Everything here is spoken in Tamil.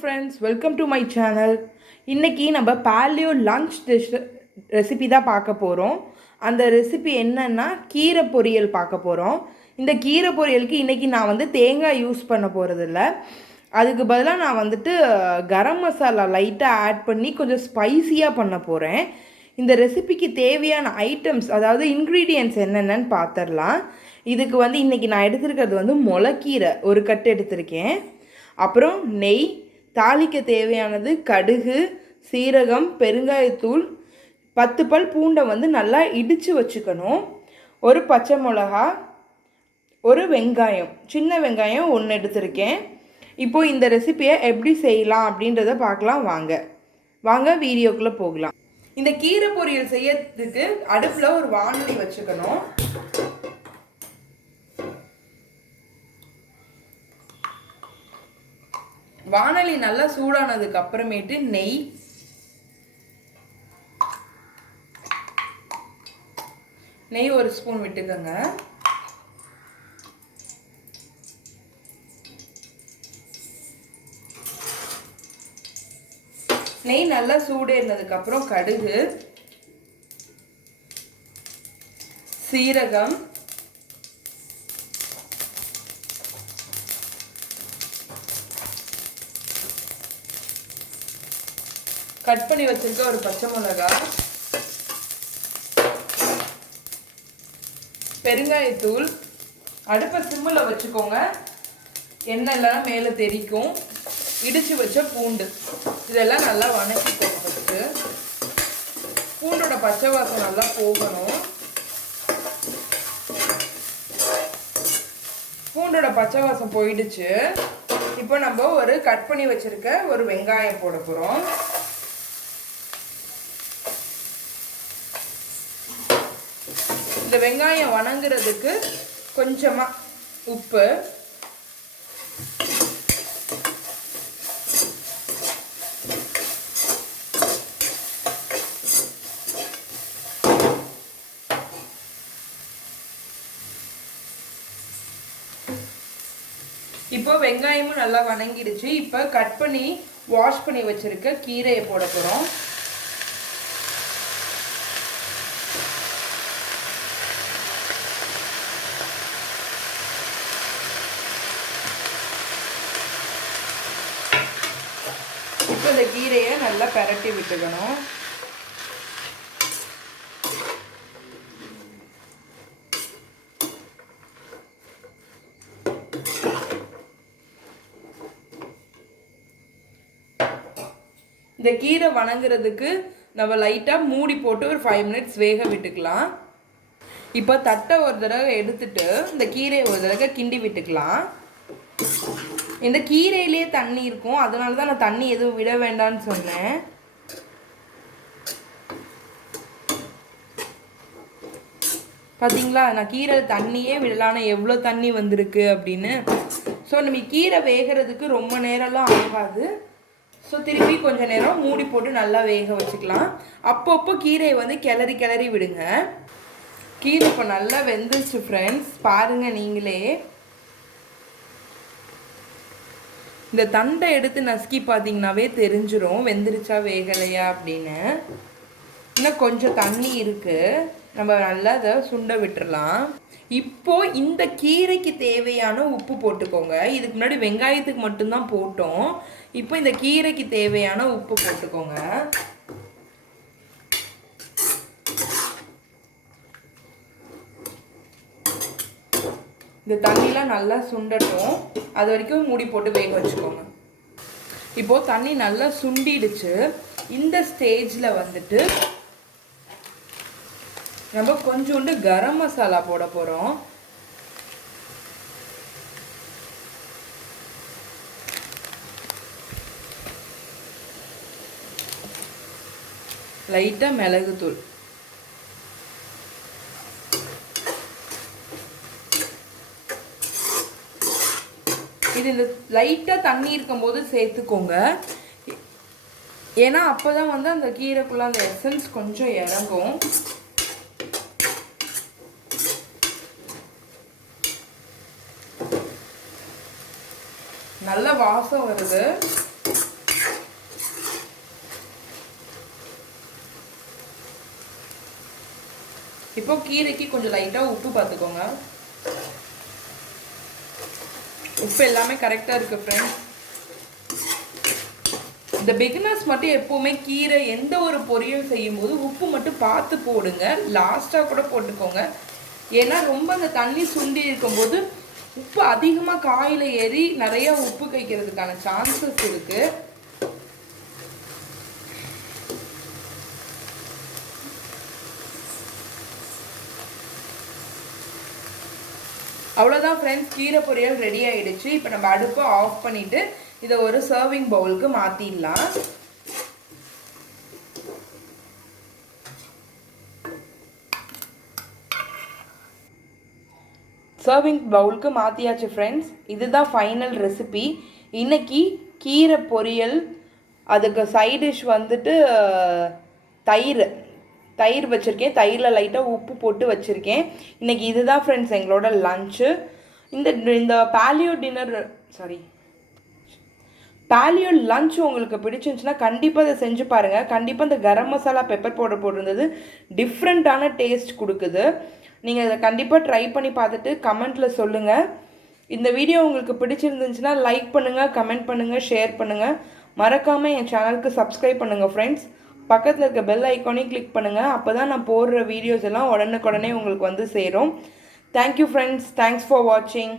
Friends, welcome to my channel. இன்றைக்கி நம்ம paleo லன்ச் டிஷ் ரெசிபி தான் பார்க்க போகிறோம். அந்த ரெசிபி என்னன்னா கீரை பொரியல் பார்க்க போகிறோம். இந்த கீரை பொரியலுக்கு இன்றைக்கி நான் வந்து தேங்காய் யூஸ் பண்ண போகிறதில்ல. அதுக்கு பதிலாக நான் வந்துட்டு கரம் மசாலா லைட்டாக ஆட் பண்ணி கொஞ்சம் ஸ்பைஸியாக பண்ண போகிறேன். இந்த ரெசிபிக்கு தேவையான ஐட்டம்ஸ், அதாவது இன்க்ரீடியன்ட்ஸ் என்னென்னு பார்த்துடலாம். இதுக்கு வந்து இன்றைக்கி நான் எடுத்துருக்கிறது வந்து முளைக்கீரை ஒரு கட்டு எடுத்திருக்கேன். அப்புறம் நெய், தாளிக்க தேவையானது கடுகு, சீரகம், பெருங்காயத்தூள், 10 பல் பூண்டை வந்து நல்லா இடித்து வச்சுக்கணும். ஒரு பச்சை மிளகா, ஒரு வெங்காயம், சின்ன வெங்காயம் 1 எடுத்திருக்கேன். இப்போது இந்த ரெசிபியை எப்படி செய்யலாம் அப்படின்றத பார்க்கலாம். வாங்க வீடியோக்குள்ளே போகலாம். இந்த கீரை பொரியல் செய்யறதுக்கு அடுப்பில் ஒரு வாணலி வச்சுக்கணும். வாணலி நல்லா சூடானதுக்கு அப்புறமேட்டு நெய் 1 ஸ்பூன் விட்டுக்கோங்க. நெய் நல்லா சூடேறினதுக்கு அப்புறம் கடுகு, சீரகம், கட் பண்ணி வச்சிருக்க ஒரு பச்சை மிளகா, பெருங்காயத்தூள், அடுப்பை சிம்மில் வச்சுக்கோங்க, எண்ணெய் இல்லைனா மேலே தெரிக்கும், இடித்து வச்ச பூண்டு, இதெல்லாம் நல்லா வணக்கிக்கோங்க. ஃபஸ்ட்டு பூண்டோட பச்சை வாசம் நல்லா போகணும். பூண்டோட பச்சை வாசம் போயிடுச்சு. இப்போ நம்ம ஒரு கட் பண்ணி வச்சிருக்க ஒரு வெங்காயம் போட போகிறோம். இந்த வெங்காயம் வணங்குறதுக்கு கொஞ்சமாக உப்பு, இப்போ வெங்காயமும் நல்லா வணங்கிடுச்சு. இப்போ கட் பண்ணி வாஷ் பண்ணி வச்சிருக்க கீரையை போட போகிறோம். இப்போ இந்த கீரையை நல்லா பரட்டி விட்டுக்கணும். இந்த கீரை வணங்குறதுக்கு நம்ம லைட்டாக மூடி போட்டு ஒரு 5 மினிட்ஸ் வேக விட்டுக்கலாம். இப்போ தட்டை ஒரு தடவை எடுத்துட்டு இந்த கீரையை ஒரு தடவை கிண்டி விட்டுக்கலாம். இந்த கீரையிலே தண்ணி இருக்கும், அதனால தான் நான் தண்ணி எதுவும் விட வேண்டாம்னு சொன்னேன். பார்த்தீங்களா, நான் கீரை தண்ணியே விடலான்னு எவ்வளோ தண்ணி வந்திருக்கு அப்படின்னு. ஸோ நம்ம கீரை வேகிறதுக்கு ரொம்ப நேரம்லாம் ஆகாது. ஸோ திருப்பி கொஞ்சம் நேரம் மூடி போட்டு நல்லா வேக வச்சுக்கலாம். அப்பப்போ கீரையை வந்து கிளறி விடுங்க. கீரை இப்போ நல்லா வெந்துருச்சு ஃப்ரெண்ட்ஸ், பாருங்கள் நீங்களே. இந்த தண்டை எடுத்து நசுக்கி பார்த்தீங்கன்னாவே தெரிஞ்சிடும் வெந்துருச்சா வேகலையா அப்படின்னு. இன்னும் கொஞ்சம் தண்ணி இருக்குது, நம்ம நல்லா அதை சுண்ட விட்டுறலாம். இப்போ இந்த கீரைக்கு தேவையான உப்பு போட்டுக்கோங்க. இதுக்கு முன்னாடி வெங்காயத்துக்கு மட்டும்தான் போட்டோம். இப்போ இந்த கீரைக்கு தேவையான உப்பு போட்டுக்கோங்க. இந்த தண்ணிலாம் நல்லா சுண்டட்டும், அது வரைக்கும் மூடி போட்டு வேக வச்சுக்கோங்க. இப்போது தண்ணி நல்லா சுண்டிடுச்சு. இந்த ஸ்டேஜில் வந்துட்டு நம்ம கொஞ்சோண்டு கரம் மசாலா போட போகிறோம். லைட்டாக மிளகுத்தூள், இது இந்த லைட்டாக தண்ணி இருக்கும்போது சேர்த்துக்கோங்க. ஏன்னா அப்போ தான் வந்து அந்த கீரைக்குள்ளே அந்த எசன்ஸ் கொஞ்சம் இறங்கும். நல்ல வாசம் வருது. இப்போ கீரைக்கு கொஞ்சம் லைட்டாக உப்பு பார்த்துக்கோங்க. உப்பு எல்லாமே கரெக்டாக இருக்குது ஃப்ரெண்ட்ஸ். இந்த பிகினர்ஸ் மட்டும் எப்போவுமே கீரை எந்த ஒரு பொரியல் செய்யும்போது உப்பு மட்டும் பார்த்து போடுங்க. லாஸ்ட்டாக கூட போட்டுக்கோங்க. ஏன்னா ரொம்ப அந்த தண்ணி சுண்டி இருக்கும்போது உப்பு அதிகமாக காயில் ஏறி நிறைய உப்பு கைக்கிறதுக்கான சான்சஸ் இருக்குது. அவ்வளோதான் ஃப்ரெண்ட்ஸ், கீரை பொரியல் ரெடி ஆகிடுச்சு. இப்போ நம்ம அடுப்பை ஆஃப் பண்ணிவிட்டு இதை ஒரு சர்விங் பவுலுக்கு மாற்றிடலாம். சர்விங் பவுலுக்கு மாற்றியாச்சு ஃப்ரெண்ட்ஸ். இதுதான் ஃபைனல் ரெசிபி. இன்றைக்கி கீரை பொரியல், அதுக்கு சைட் டிஷ் வந்துட்டு தயிர் வச்சுருக்கேன். தயிரில் லைட்டாக உப்பு போட்டு வச்சுருக்கேன். இன்றைக்கி இதுதான் ஃப்ரெண்ட்ஸ் எங்களோட லன்ச்சு. இந்த பேலியோ லன்ச் உங்களுக்கு பிடிச்சிருந்துச்சுன்னா கண்டிப்பாக அதை செஞ்சு பாருங்கள். கண்டிப்பாக இந்த கரம் மசாலா பெப்பர் பவுடர் போட்டிருந்தது டிஃப்ரெண்ட்டான டேஸ்ட் கொடுக்குது. நீங்கள் அதை கண்டிப்பாக ட்ரை பண்ணி பார்த்துட்டு கமெண்ட்டில் சொல்லுங்கள். இந்த வீடியோ உங்களுக்கு பிடிச்சிருந்துச்சுன்னா லைக் பண்ணுங்கள், கமெண்ட் பண்ணுங்கள், ஷேர் பண்ணுங்கள். மறக்காமல் என் சேனலுக்கு சப்ஸ்கிரைப் பண்ணுங்கள் ஃப்ரெண்ட்ஸ். பக்கத்தில் இருக்க பெல் ஐக்கானையும் கிளிக் பண்ணுங்கள். அப்போ தான் நான் போடுற வீடியோஸ் எல்லாம் உடனுக்குடனே உங்களுக்கு வந்து சேரும். Thank you friends. தேங்க்ஸ் ஃபார் வாட்சிங்.